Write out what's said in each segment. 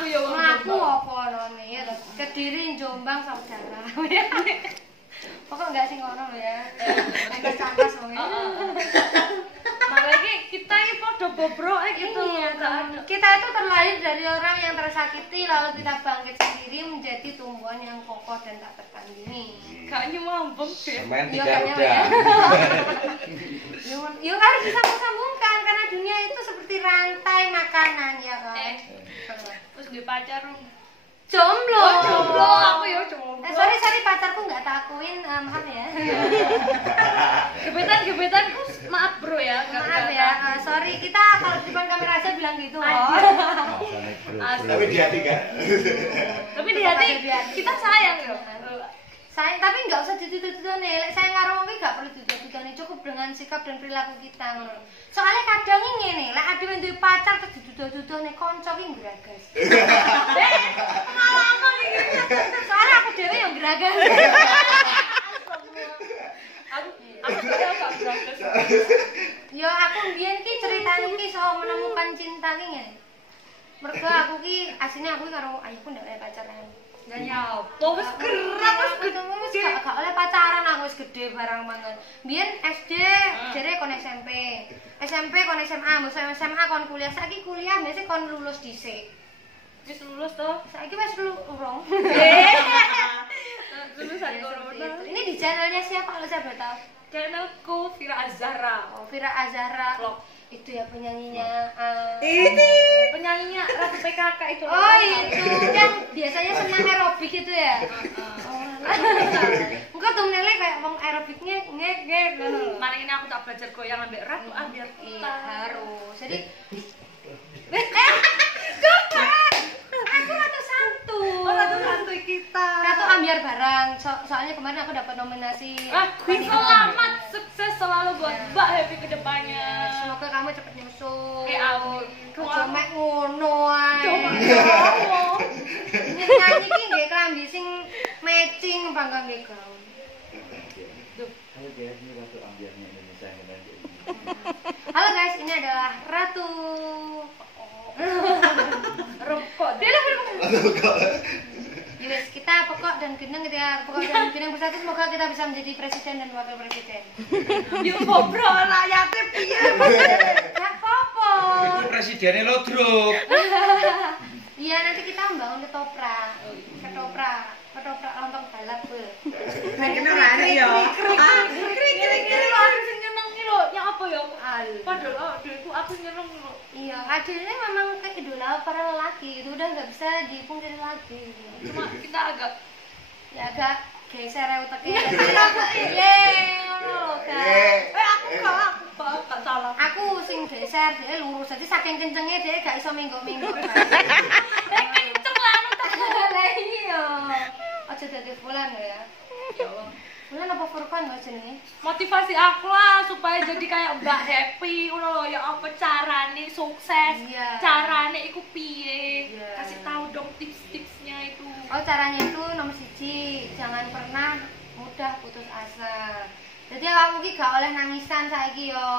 mlaku ya wong Mlaku apa none ya to. Kediri Jombang saudara. Pokok enggak sing ngono lho ya. Angkas-angkas wong. Makanya kita ini podo bobroke gitu. Kita itu terlahir dari orang yang tersakiti lalu kita bangkit sendiri menjadi tumbuhan yang kokoh dan tak tertandingi. Kayaknya mambung deh. Semen tidak udah. Yuk harus disambung-sambungkan karena dunia itu seperti rantai makanan ya kan. Terus di pacar Jomblo. jomblo, aku ya jomblo. Sorry pacarku nggak takuin, maaf ya. Gebetan maaf bro ya. Maaf ya, sorry kita kalau di depan kamera aja bilang gitu loh. Tapi di hati kan. Tapi di hati kita sayang ya. Sayang tapi nggak usah dituduh-tuduh nih. Saya ngarang ini nggak perlu dituduh-tuduh nih, cukup dengan sikap dan perilaku kita. Soalnya kadang ini nih, lek ada yang duwe pacar terus dituduh-tuduh nih konco ki ngeragas. Pengalaman iki. Soalnya aku dhewe yang ngeragas. Aku sudah gak berangkat. Yo aku mbiyen ki ceritane ki soal menemukan cinta ki ngene. Mergo aku ki asline aku karo ayahku ndak oleh pacaran. Gak nyapo, wis gerak wis gede. Gak oleh pacaran aku wis gede barang mangan. Mbiyen SD jare kon SMP. SMP kon SMA, mbok SMA kon kuliah. Saiki kuliah mesti kon lulus dhisik. Wis lulus toh. Saiki wis urung. Lulusan corona. Ini di channelnya siapa kalau saya boleh tahu? Channelku Vira Azhara. Oh, Vira Azhara. Vlog. Itu ya penyanyinya. Penyanyinya Ratu PKK itu. Oh, itu yang biasanya senang aerobik itu ya. Enggak tuh nele kayak wong aerobiknya ngek ngono. Mari ini aku tak belajar goyang ambek Ratu Ambiar Iya, kita. harus. Jadi coba. Aku Ratu Santu. Oh, Ratu Santu kita. Ratu Ambiar barang. Soalnya kemarin aku dapat nominasi. Selamat sukses selalu buat Mbak Happy kedepannya. Semoga kamu cepat nyusul. Amin. Aja mek ngono ae. Coba. Nyanyi ki nggih klambi sing matching bangga nggih gaun. Ayo guys, ini Ratu Ambiarnya Indonesia yang nanti. Halo guys, ini adalah Ratu Rokok. Yes, kita pokok dan geneng ketika pokok dan geneng bersatu semoga kita bisa menjadi presiden dan wakil presiden. Yuk bobro rakyatnya piye. Gak apa-apa. Presidennya lo drop. Iya, nanti kita membangun ketoprak lontong balap be. Kenalan ya. Kiri-kiri aku sing nyenengi lho. Ya apa ya? Padahal aku nyeneng lho. Iya, adilnya memang kayak idola para lelaki itu udah nggak bisa dipungkiri lagi. Cuma kita agak agak geser uteknya. Ngono kan. aku gak salah. Aku sing geser dia lurus jadi saking kencengnya dia gak iso menggok-menggok. Kenceng lah anu tak. Lah iya. Aja dadi Fulan ya. Ya Allah. Fulan apa Furqan gak jenenge? Motivasi aku lah supaya jadi kayak Mbak Happy ngono lho, ya apa carane sukses. Iya. Carane iku piye? Iya. Kasih tahu dong tips-tipsnya itu. Oh, caranya itu nomor 1, jangan pernah mudah putus asa. Jadi kamu ki gak oleh nangisan saiki yo.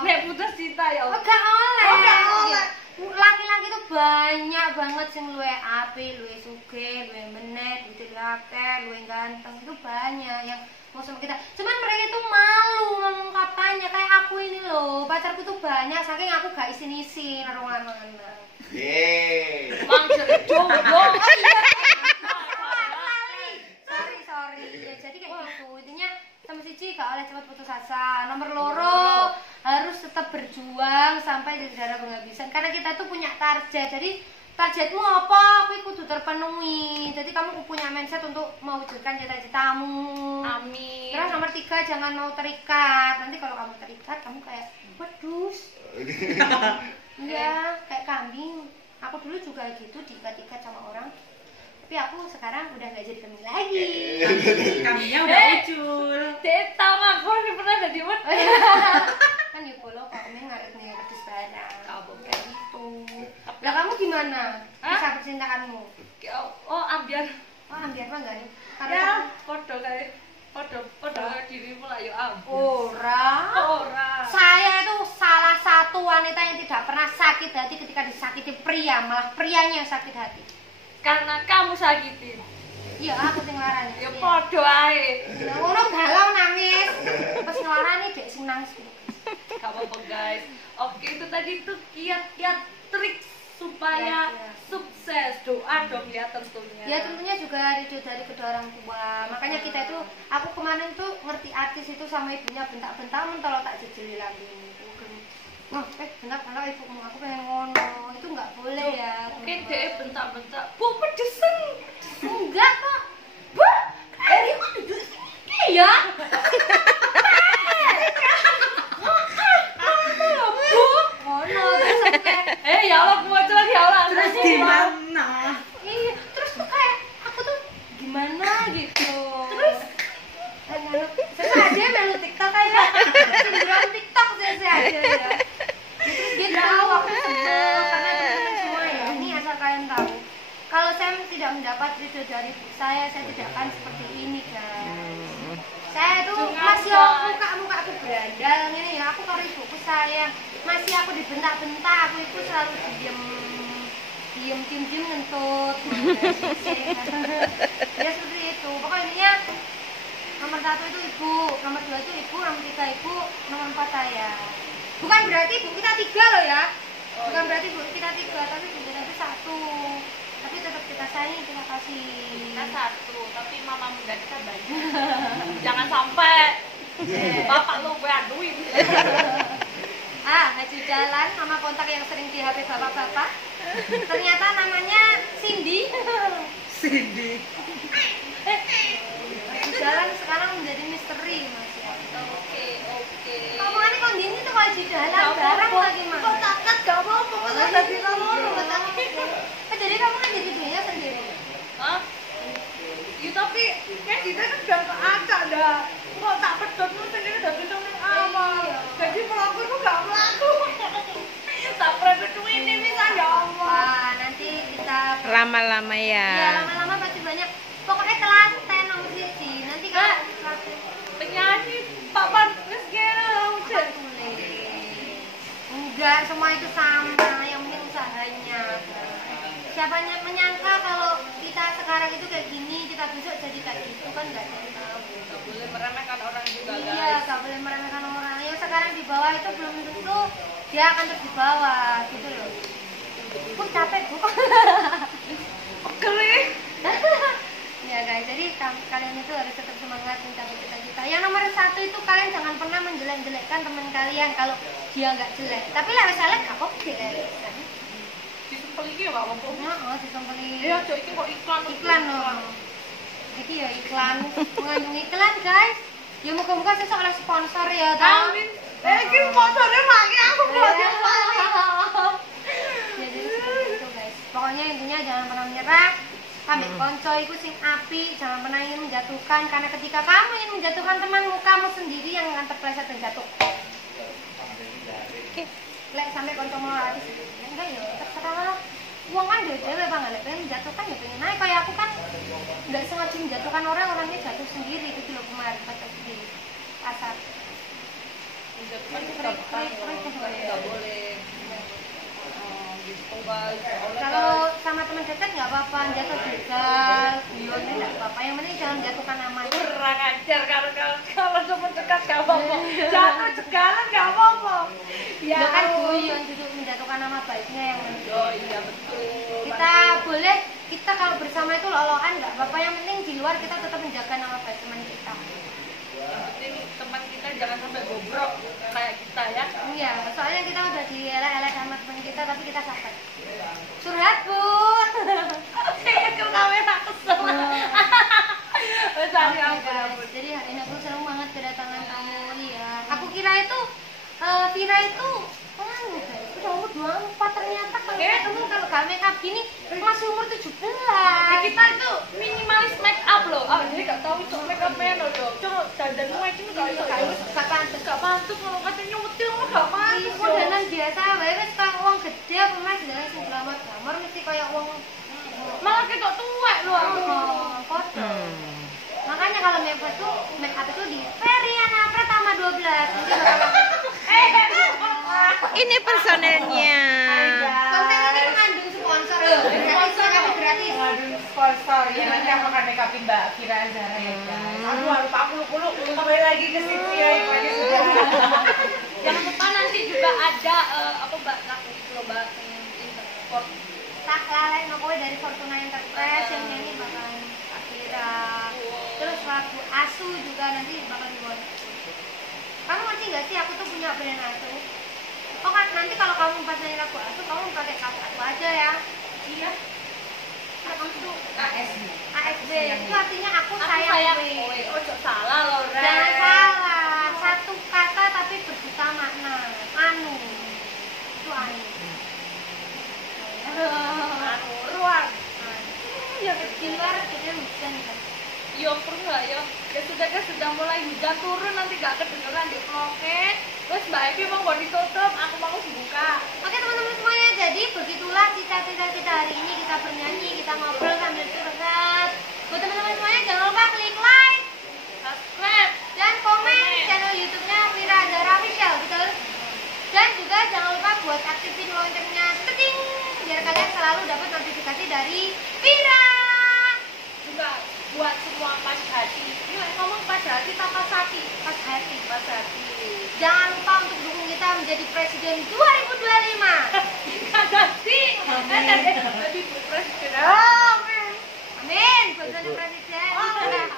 Nek putus cinta ya. Oh, gak oleh. Oh, gak oleh. Laki-laki tuh banyak banget sing luwe apik, luwe sugih, luwe meneh, duit akeh, luwe ganteng. Itu banyak yang mau sama kita. Cuman mereka itu malu mengungkapkannya. Kayak aku ini loh, pacarku tuh banyak saking aku gak isin-isin arungan-arungan. Yeay. Mang jadi jomblo. Sorry. Ya, jadi kayak gitu. Intinya nomor 1 gak oleh cepat putus asa. Nomor 2 harus tetap berjuang sampai tidak ada penghabisan. Karena kita tuh punya target. Jadi targetmu apa? Kuwi kudu terpenuhi. Jadi kamu punya mindset untuk mewujudkan cita-citamu. Amin. Terus nomor 3 jangan mau terikat. Nanti kalau kamu terikat kamu kayak wedus. Iya, kayak kambing. Aku dulu juga gitu diikat-ikat sama orang. Tapi aku sekarang udah nggak jadi kambing lagi. Kambingnya udah ucul. Dek tahu aku nih pernah jadi mana? Kan ya kalau Pak Umi nggak pedis barang. Kamu Kayak gitu. Lah kamu gimana? Hah? Kisah percintaanmu? Oh ambiar. Oh, ambil apa enggak nih? Ya, podo kayak podo dirimu lah ya am. Ora. Ora. Saya itu salah satu satu wanita yang tidak pernah sakit hati ketika disakiti pria, malah prianya yang sakit hati. Karena kamu sakitin. Iya, aku sing nglarani. Ya podo ae. Lah ngono galau nangis. Pas nglarani dek sing nangis. Gak apa-apa guys. Oke, itu tadi tuh kiat-kiat trik supaya sukses. Doa dong ya tentunya. Ya tentunya juga ridho dari kedua orang tua. Makanya kita itu, aku kemarin tuh ngerti artis itu sama ibunya bentak-bentak mentolo tak jejeli lagi. Nah, bentak-bentak ibumu, aku pengen ngono. Itu nggak boleh ya. Mungkin dia bentak-bentak. Bu, pedesen. Enggak kok. Bu, ini kok duduk sini ya? Bu, ngono. Ya Allah, kemudian ya Allah. Terus gimana? Iya, terus tuh kayak aku tuh gimana gitu. Terus saya aja melu TikTok kayak sindrom TikTok saya aja ya. Terus dia tahu aku seneng karena teman-teman semua ya. Ini asal kalian tahu. Kalau saya tidak mendapat ridho dari ibu saya tidak akan seperti ini guys. Saya tuh masih muka aku berandal ini ya. Aku kalau ibuku sayang, masih aku dibentak-bentak, aku itu selalu diem ngentut. Ya seperti itu. Pokoknya nomor 1 itu ibu, nomor 2 itu ibu, nomor 3 ibu, nomor 4 saya. Bukan berarti ibu kita 3 loh ya. Bukan berarti ibu kita 3, tapi ibu kita itu 1. Tapi tetap kita sayang, kita kasih. Kita 1, tapi mama muda kita banyak. Jangan sampai bapak lu gue aduin. Haji Jalan, nama kontak yang sering di HP bapak-bapak. Ternyata namanya Cindy. Cindy. Haji Jalan sekarang menjadi misteri Mas ya. Oke. Ngomongannya kok gini tuh kalau Haji Jalan barang lagi Mas. Kok takat gak apa-apa, kok tadi Jadi kamu kan jadi dunia sendiri. Hah? Ya tapi kan kita kan udah keacak dah. Kok tak pedot lu sendiri dari temen awal. Jadi pelaku itu gak melaku. Tak private ini bisa ya Allah. Wah, nanti kita Lama-lama ya. Iya, lama-lama pasti banyak. Pokoknya telaten nomor siji. Nanti kalau telaten Penyanyi papan terus kira udah. Enggak, semua itu sama. Yang penting usahanya. Siapa menyangka kalau kita sekarang itu kayak gini, kita besok jadi kayak gitu kan nggak ada yang tahu. Gak boleh meremehkan orang juga guys. Iya, nggak boleh meremehkan orang. Yang sekarang di bawah itu belum tentu dia akan terus di bawah, gitu loh. Bu capek bu. Kering. Ya guys, jadi kalian itu harus tetap semangat mencapai cita-cita. Yang nomor 1 itu kalian jangan pernah menjelek-jelekkan teman kalian kalau dia nggak jelek. Tapi lewat selek nggak apa-apa guys. Disempel iki ya apa-apa. Oh, disempeli. Iya, cok iki kok Iklan loh. Iki ya iklan, mengandung iklan guys. Ya moga-moga sesuk oleh sponsor ya, toh. Amin. Iki sponsornya lagi aku buat Jadi seperti itu guys. Pokoknya intinya jangan pernah menyerah. Ambek konco iku sing api, jangan pernah ingin menjatuhkan karena ketika kamu ingin menjatuhkan temanmu, kamu sendiri yang akan terpeleset dan jatuh. Lek sampai konco mau habis enggak ya terserah. Uang kan dewe Bang, lek pengen menjatuhkan ya pengen naik. Kayak aku kan enggak sengaja menjatuhkan orang, orangnya jatuh sendiri gitu loh kemarin pas di pasar. Nggak boleh. Gitu guys. Kalau sama teman dekat nggak apa-apa, jatuh juga, guyonnya nggak apa-apa. Yang penting jangan jatuhkan aman. Kurang ajar kalau teman dekat nggak apa-apa. Jatuh jegalan nggak apa-apa. Ya kan guyon duduk menjatuhkan nama baiknya yang penting. Oh iya betul. Kita kalau bersama itu loloan nggak apa-apa. Yang penting di luar kita tetap menjaga nama baik teman kita. Yang penting teman kita jangan sampai bobrok kayak kita ya. Iya, soalnya kita udah dielek-elek sama teman kita tapi kita sabar. Curhat bu. Kayaknya ke kamera kesel. Sorry Guys, jadi hari ini aku senang banget kedatangan kamu Lia. Aku kira itu Vira itu guys, udah umur 24 ternyata kalau ketemu kalau gak make up gini masih umur 17. Kita itu minimalis make up loh. Jadi gak tahu itu make up man loh. Coba dandan gue itu gak pantes kalau katanya nyewetil mah gak pantes. Iku dandan biasa wae wis kaya wong gede apa mas dandan sing glamor-glamor mesti kaya wong Malah kita tuwek loh aku. Foto. Makanya kalau make up itu di Feriana Pratama 12. Nanti bakal Ini personelnya. Konten ini mengandung sponsor loh. Sponsor aku gratis. Mengandung sponsor ya, nanti aku akan make upin Mbak Vira Zara ya guys. Aduh, lupa aku kembali lagi ke situ ya, ibaratnya sudah. Jangan lupa nanti juga ada apa Mbak aku itu loh Mbak import. Tak lalai pokoknya dari Fortuna Enterprise yang nyanyi bakalan Akira. Terus lagu Asu juga nanti bakal dibuat. Kamu ngerti nggak sih aku tuh punya brand Asu? Oh kan nanti kalau kamu pas nyanyi lagu Asu kamu pakai kaos aku aja ya. Iya. Kamu tuh ASB. ASB itu artinya aku Aku sayang sayang kowe. kowe. Ojo salah loh, Ren. Jangan salah, satu kata tapi berjuta makna. Anu. Itu anu. Anu ruang. Ya kecil luar kecil hujan kan. Yo perlu nggak yo? Ya sudah guys, sudah mulai hujan turun nanti gak kedengeran di vlognya. Terus Mbak Evi mau nggak ditutup, aku mau buka. Oke teman-teman semuanya, jadi begitulah cita-cita kita hari ini, kita bernyanyi, kita ngobrol sambil curhat. Buat teman-teman semuanya jangan lupa klik like, Subscribe. dan komen channel YouTube-nya Vira Zara Official, betul? Dan juga jangan lupa buat aktifin loncengnya, seting, biar kalian selalu dapat notifikasi dari Vira. Juga buat semua pas hati. Ini ngomong pas hati tak pas hati. Pas hati. Pas hati. Jangan lupa untuk dukung kita menjadi presiden 2025. Ganti. Jadi presiden. Amin. Buat jadi presiden.